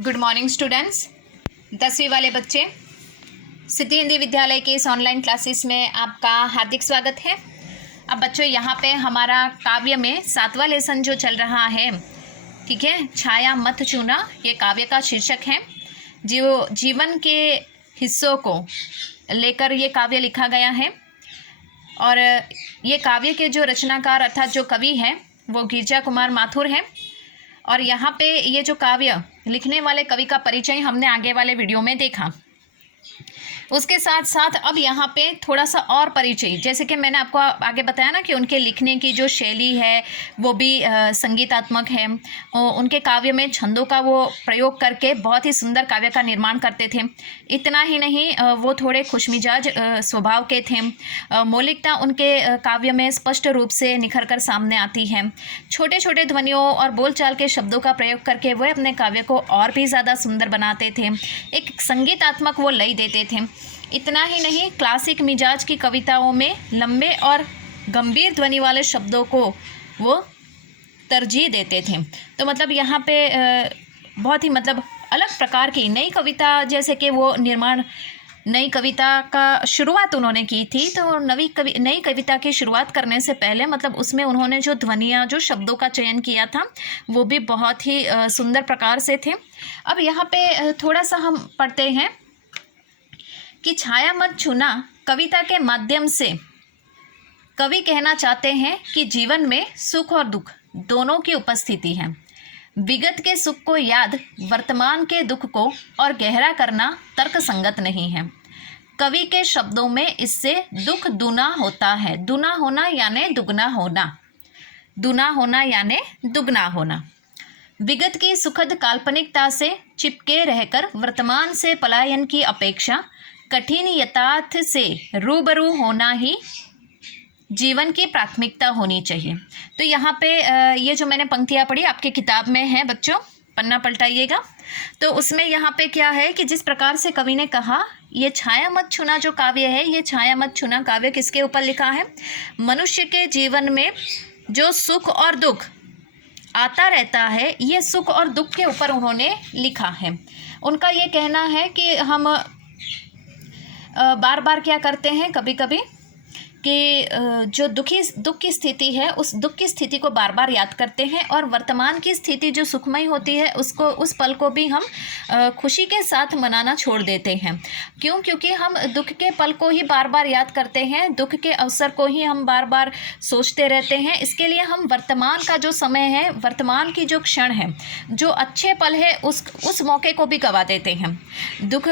Good morning students. 10वीं वाले बच्चे, सिद्धि हिंदी विद्यालय के इस ऑनलाइन क्लासेस में आपका हार्दिक स्वागत है। अब बच्चों यहाँ पे हमारा काव्य में 7वां लेसन जो चल रहा है, ठीक है, छाया मत चूना, ये काव्य का शीर्षक है। जो जीवन के हिस्सों को लेकर ये काव्य लिखा गया है और ये काव्य के जो रचनाकार अर्थात जो कवि हैं वो गिरजा कुमार माथुर हैं। और यहाँ पे ये जो काव्य लिखने वाले कवि का परिचय हमने आगे वाले वीडियो में देखा। उसके साथ साथ अब यहाँ पे थोड़ा सा और परिचय, जैसे कि मैंने आपको आगे बताया ना कि उनके लिखने की जो शैली है वो भी संगीतात्मक है। उनके काव्य में छंदों का वो प्रयोग करके बहुत ही सुंदर काव्य का निर्माण करते थे। इतना ही नहीं, वो थोड़े खुशमिजाज स्वभाव के थे। मौलिकता उनके काव्य में स्पष्ट रूप से निखर कर सामने आती है। छोटे छोटे ध्वनियों और बोलचाल के शब्दों का प्रयोग करके वह अपने काव्य को और भी ज़्यादा सुंदर बनाते थे, एक संगीतात्मक वो लय देते थे। इतना ही नहीं, क्लासिक मिजाज की कविताओं में लंबे और गंभीर ध्वनि वाले शब्दों को वो तरजीह देते थे। तो मतलब यहाँ पे बहुत ही मतलब अलग प्रकार की नई कविता, जैसे कि वो नई कविता का शुरुआत उन्होंने की थी। तो नई कविता की शुरुआत करने से पहले मतलब उसमें उन्होंने जो ध्वनियाँ, जो शब्दों का चयन किया था वो भी बहुत ही सुंदर प्रकार से थे। अब यहाँ पे थोड़ा सा हम पढ़ते हैं कि छाया मत छूना कविता के माध्यम से कवि कहना चाहते हैं कि जीवन में सुख और दुख दोनों की उपस्थिति है। विगत के सुख को याद, वर्तमान के दुख को और गहरा करना तर्कसंगत नहीं है। कवि के शब्दों में इससे दुख दूना होता है। दूना होना यानी दुगना होना, दूना होना यानी दुगना होना। विगत की सुखद काल्पनिकता से चिपके रहकर वर्तमान से पलायन की अपेक्षा कठिन यथार्थ से रूबरू होना ही जीवन की प्राथमिकता होनी चाहिए। तो यहाँ पे ये जो मैंने पंक्तियाँ पढ़ी आपकी किताब में है बच्चों, पन्ना पलटाइएगा। तो उसमें यहाँ पे क्या है कि जिस प्रकार से कवि ने कहा, ये छाया मत छूना जो काव्य है, ये छाया मत छूना काव्य किसके ऊपर लिखा है? मनुष्य के जीवन में जो सुख और दुख आता रहता है, ये सुख और दुख के ऊपर उन्होंने लिखा है। उनका ये कहना है कि हम बार बार क्या करते हैं कभी कभी कि जो दुख की स्थिति है उस दुख की स्थिति को बार बार याद करते हैं, और वर्तमान की स्थिति जो सुखमय होती है उसको, उस पल को भी हम खुशी के साथ मनाना छोड़ देते हैं। क्यों? क्योंकि हम दुख के पल को ही बार बार याद करते हैं, दुख के अवसर को ही हम बार बार सोचते रहते हैं। इसके लिए हम वर्तमान का जो समय है, वर्तमान की जो क्षण है, जो अच्छे पल है, उस मौके को भी गवा देते हैं। दुख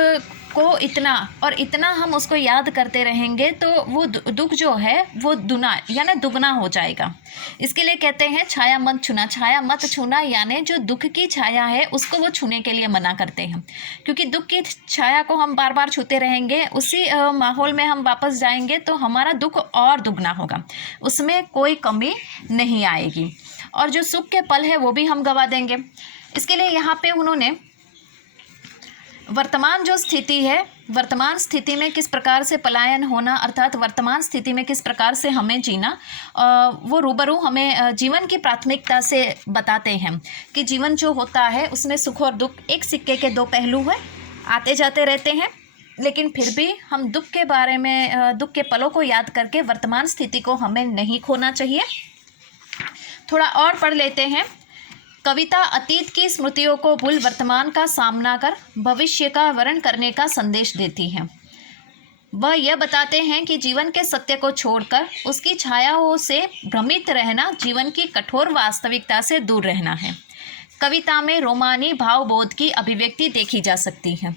को इतना हम उसको याद करते रहेंगे तो वो दुख जो है वो दुगना हो जाएगा। इसके लिए कहते हैं छाया मत छूना। छाया मत छूना यानी जो दुख की छाया है उसको वो छूने के लिए मना करते हैं, क्योंकि दुख की छाया को हम बार बार छूते रहेंगे, उसी माहौल में हम वापस जाएंगे तो हमारा दुख और दुगना होगा, उसमें कोई कमी नहीं आएगी, और जो सुख के पल है वो भी हम गवा देंगे। इसके लिए यहाँ पे उन्होंने वर्तमान जो स्थिति है, वर्तमान स्थिति में किस प्रकार से पलायन होना, अर्थात वर्तमान स्थिति में किस प्रकार से हमें जीना, वो रूबरू हमें जीवन की प्राथमिकता से बताते हैं कि जीवन जो होता है उसमें सुख और दुख एक सिक्के के दो पहलू हैं, आते जाते रहते हैं। लेकिन फिर भी हम दुख के बारे में, दुख के पलों को याद करके वर्तमान स्थिति को हमें नहीं खोना चाहिए। थोड़ा और पढ़ लेते हैं। कविता अतीत की स्मृतियों को भूल वर्तमान का सामना कर भविष्य का वर्ण करने का संदेश देती है। वह यह बताते हैं कि जीवन के सत्य को छोड़कर उसकी छायाओं से भ्रमित रहना जीवन की कठोर वास्तविकता से दूर रहना है। कविता में रोमानी भावबोध की अभिव्यक्ति देखी जा सकती है।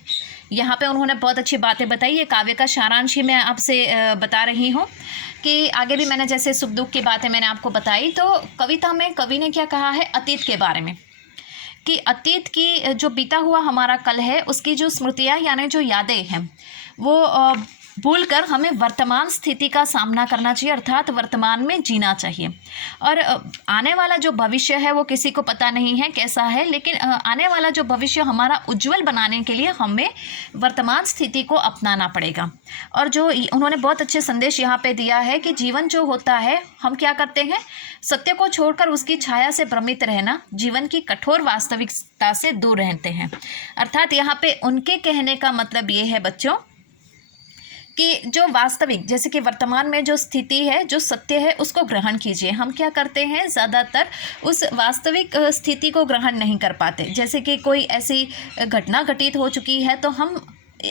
यहाँ पे उन्होंने बहुत अच्छी बातें बताई। ये काव्य का सारांश ही मैं आपसे बता रही हूँ कि आगे भी मैंने जैसे सुख दुख की बातें मैंने आपको बताई, तो कविता में कवि ने क्या कहा है अतीत के बारे में, कि अतीत की जो बीता हुआ हमारा कल है उसकी जो स्मृतियाँ यानी जो यादें हैं वो भूलकर हमें वर्तमान स्थिति का सामना करना चाहिए, अर्थात वर्तमान में जीना चाहिए। और आने वाला जो भविष्य है वो किसी को पता नहीं है कैसा है, लेकिन आने वाला जो भविष्य हमारा उज्जवल बनाने के लिए हमें वर्तमान स्थिति को अपनाना पड़ेगा। और जो उन्होंने बहुत अच्छे संदेश यहाँ पे दिया है कि जीवन जो होता है, हम क्या करते हैं, सत्य को छोड़कर उसकी छाया से भ्रमित रहना, जीवन की कठोर वास्तविकता से दूर रहते हैं। अर्थात यहाँ पे उनके कहने का मतलब ये है बच्चों कि जो वास्तविक, जैसे कि वर्तमान में जो स्थिति है, जो सत्य है, उसको ग्रहण कीजिए। हम क्या करते हैं, ज़्यादातर उस वास्तविक स्थिति को ग्रहण नहीं कर पाते। जैसे कि कोई ऐसी घटना घटित हो चुकी है तो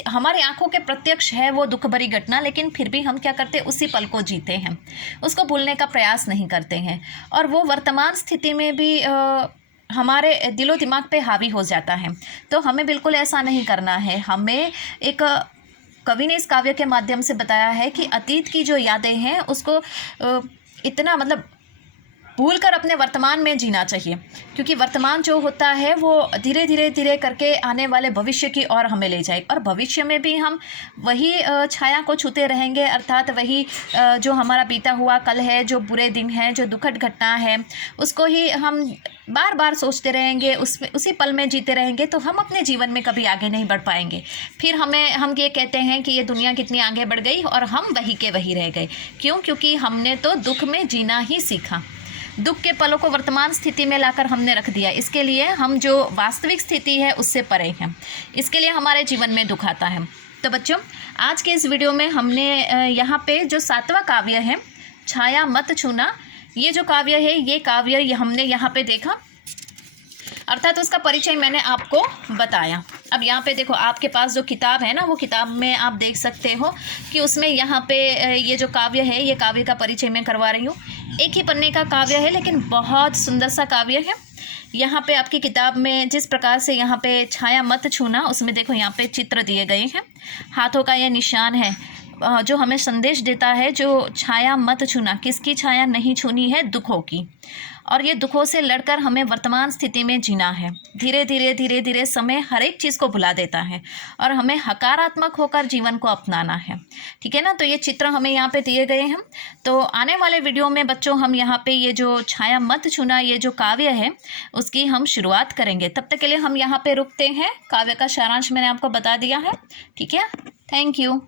हमारी आंखों के प्रत्यक्ष है वो दुख भरी घटना, लेकिन फिर भी हम क्या करते हैं, उसी पल को जीते हैं, उसको भूलने का प्रयास नहीं करते हैं। और वो वर्तमान स्थिति में भी हमारे दिलो दिमाग पे हावी हो जाता है। तो हमें बिल्कुल ऐसा नहीं करना है। हमें एक कवि ने इस काव्य के माध्यम से बताया है कि अतीत की जो यादें हैं उसको इतना मतलब भूलकर अपने वर्तमान में जीना चाहिए, क्योंकि वर्तमान जो होता है वो धीरे धीरे करके आने वाले भविष्य की ओर हमें ले जाए। और भविष्य में भी हम वही छाया को छूते रहेंगे, अर्थात वही जो हमारा बीता हुआ कल है, जो बुरे दिन है, जो दुखद घटना है, उसको ही हम बार बार सोचते रहेंगे, उसी पल में जीते रहेंगे, तो हम अपने जीवन में कभी आगे नहीं बढ़ पाएंगे। फिर हम ये कहते हैं कि ये दुनिया कितनी आगे बढ़ गई और हम वही के वही रह गए। क्यों? क्योंकि हमने तो दुख में जीना ही सीखा। दुख के पलों को वर्तमान स्थिति में लाकर हमने रख दिया। इसके लिए हम जो वास्तविक स्थिति है उससे परे हैं, इसके लिए हमारे जीवन में दुख आता है। तो बच्चों, आज के इस वीडियो में हमने यहाँ पे जो 7वां काव्य है, छाया मत छूना, ये जो काव्य है, ये काव्य हमने यहाँ पे देखा, अर्थात उसका परिचय मैंने आपको बताया। अब यहाँ पे देखो, आपके पास जो किताब है ना, वो किताब में आप देख सकते हो कि उसमें यहाँ पे ये जो काव्य है, ये काव्य का परिचय मैं करवा रही हूँ। एक ही पन्ने का काव्य है, लेकिन बहुत सुंदर सा काव्य है। यहाँ पे आपकी किताब में जिस प्रकार से यहाँ पे छाया मत छूना, उसमें देखो यहाँ पे चित्र दिए गए हैं, हाथों का यह निशान है जो हमें संदेश देता है, जो छाया मत छूना, किसकी छाया नहीं छूनी है, दुखों की। और ये दुखों से लड़कर हमें वर्तमान स्थिति में जीना है। धीरे धीरे समय हर एक चीज़ को भुला देता है और हमें हकारात्मक होकर जीवन को अपनाना है। ठीक है ना? तो ये चित्र हमें यहाँ पे दिए गए हैं। तो आने वाले वीडियो में बच्चों हम यहाँ पे ये जो छाया मत छूना, ये जो काव्य है, उसकी हम शुरुआत करेंगे। तब तक के लिए हम यहाँ पे रुकते हैं। काव्य का सारांश मैंने आपको बता दिया है। ठीक है, थैंक यू।